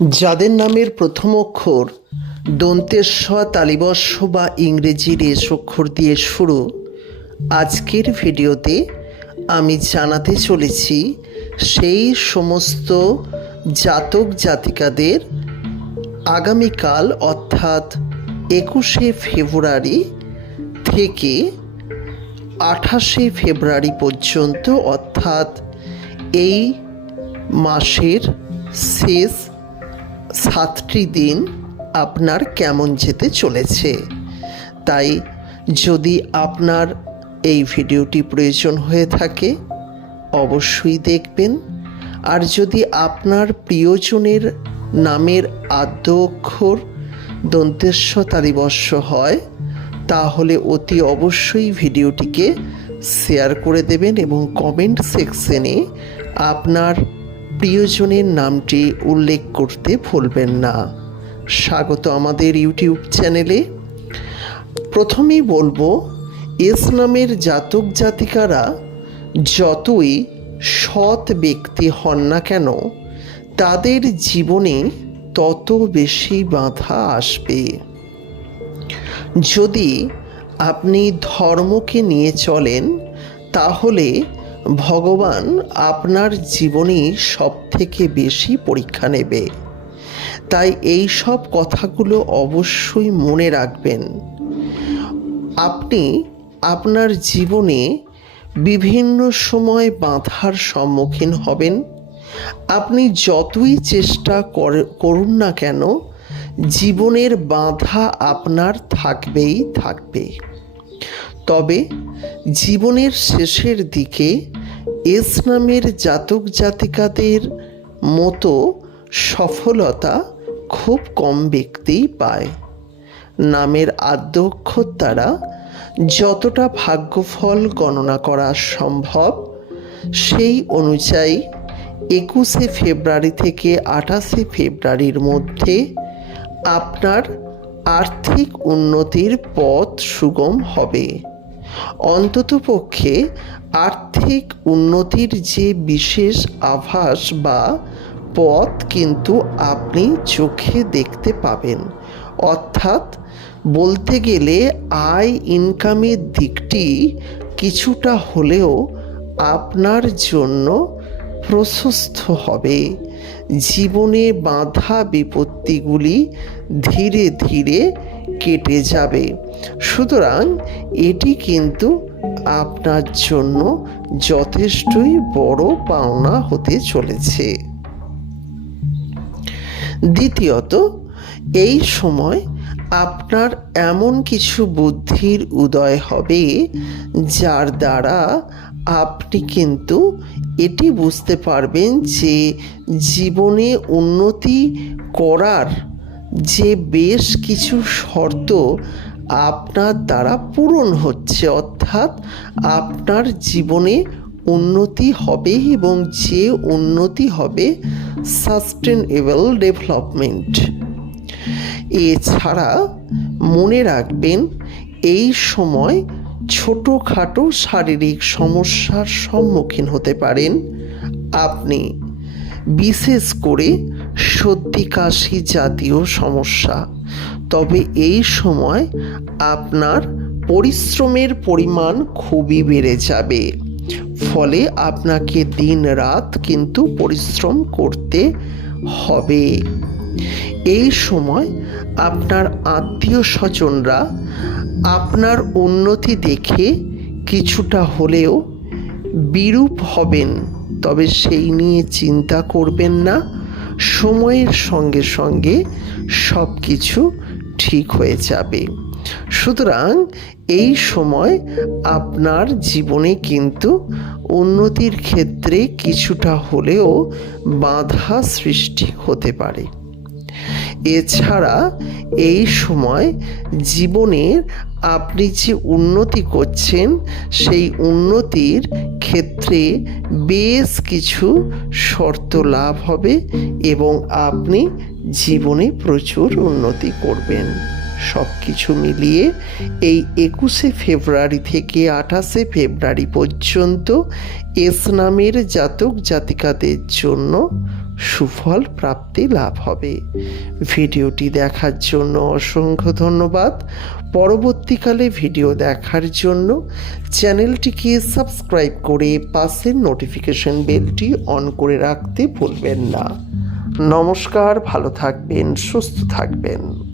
যাদের নামের প্রথম অক্ষর দন্তেস্ব তালিবস্য বা ইংরেজির এস অক্ষর দিয়ে শুরু, আজকের ভিডিওতে আমি জানাতে চলেছি সেই সমস্ত জাতক জাতিকাদের আগামীকাল অর্থাৎ 21শে ফেব্রুয়ারি থেকে 28শে ফেব্রুয়ারি পর্যন্ত, অর্থাৎ এই মাসের শেষ 7টি দিন আপনার কেমন যেতে চলেছে। তাই যদি আপনার এই ভিডিওটি প্রয়োজন হয়ে থাকে অবশ্যই দেখবেন। আর যদি আপনার প্রিয়জনের নামের আদ্য অক্ষর দন্তেস্ব তালিবস্য হয় তাহলে অতি অবশ্যই ভিডিওটিকে শেয়ার করে দেবেন এবং কমেন্ট সেকশনে আপনার প্রিয়জনের নামটি উল্লেখ করতে ভুলবেন না। স্বাগত আমাদের ইউটিউব চ্যানেলে। প্রথমেই বলবো, এস নামের জাতক জাতিকারা যতই সৎ ব্যক্তি হন না কেন তাদের জীবনে তত বেশি বাধা আসবে। যদি আপনি ধর্মকে নিয়ে চলেন তাহলে ভগবান আপনার জীবনে সবথেকে বেশি পরীক্ষা নেবে। তাই এই সব কথাগুলো অবশ্যই মনে রাখবেন। আপনি আপনার জীবনে বিভিন্ন সময় বাধার সম্মুখীন হবেন। আপনি যতই চেষ্টা করুন না কেন জীবনের বাধা আপনার থাকবেই থাকবে। তবে জীবনের শেষের দিকে এস নামের জাতক জাতিকাদের মতো সফলতা খুব কম ব্যক্তিই পায়। নামের আদ্য অক্ষর দ্বারা যতটা ভাগ্যফল গণনা করা সম্ভব সেই অনুযায়ী 21শে ফেব্রুয়ারি থেকে 28শে ফেব্রুয়ারির মধ্যে আপনার আর্থিক উন্নতির পথ সুগম হবে। অন্ততপক্ষে আর্থিক উন্নতির যে বিশেষ আভাস বা পথ কিন্তু আপনি চোখে দেখতে পাবেন। অর্থাৎ বলতে গেলে আয় ইনকামের দিকটি কিছুটা হলেও আপনার জন্য প্রশস্ত হবে। জীবনে বাধা বিপত্তিগুলি ধীরে ধীরে কেটে যাবে। সুতরাং এটি কিন্তু আপনার জন্য যথেষ্টই বড় পাওনা হতে চলেছে। দ্বিতীয়ত, এই সময় আপনার এমন কিছু বুদ্ধির উদয় হবে যার দ্বারা আপনি কিন্তু এটি বুঝতে পারবেন যে জীবনে উন্নতি করার যে বেশ কিছু শর্ত আপনার দ্বারা পূরণ হচ্ছে। অর্থাৎ আপনার জীবনে উন্নতি হবে এবং যে উন্নতি হবে সাস্টেনেবল ডেভেলপমেন্ট। এছাড়া মনে রাখবেন, এই সময় ছোটোখাটো শারীরিক সমস্যার সম্মুখীন হতে পারেন আপনি, বিশেষ করে সর্দি কাশি জাতীয় সমস্যা। তবে এই সময় আপনার পরিশ্রমের পরিমাণ খুবই বেড়ে যাবে, ফলে আপনাকে দিন রাত কিন্তু পরিশ্রম করতে হবে। এই সময় আপনার আত্মীয় স্বজনরা আপনার উন্নতি দেখে কিছুটা হলেও বিরূপ হবেন, তবে সেই নিয়ে চিন্তা করবেন না। সময়ের সঙ্গে সঙ্গে সব কিছু ঠিক হয়ে যাবে। সুতরাং এই সময় আপনার জীবনে কিন্তু উন্নতির ক্ষেত্রে কিছুটা হলেও বাধা সৃষ্টি হতে পারে। এছাড়া এই সময় জীবনের আপনি যে উন্নতি করছেন সেই উন্নতির ক্ষেত্রে বেশ কিছু শর্ত লাভ হবে এবং আপনি জীবনে প্রচুর উন্নতি করবেন। সব কিছু মিলিয়ে এই 21শে ফেব্রুয়ারি থেকে 28শে ফেব্রুয়ারি পর্যন্ত এস নামের জাতক জাতিকাদের জন্য সুফল প্রাপ্তি লাভ হবে। ভিডিওটি দেখার জন্য অসংখ্য ধন্যবাদ। পরবর্তীকালে ভিডিও দেখার জন্য চ্যানেলটিকে সাবস্ক্রাইব করে পাশের নোটিফিকেশন বেলটি অন করে রাখতে ভুলবেন না। নমস্কার, ভালো থাকবেন, সুস্থ থাকবেন।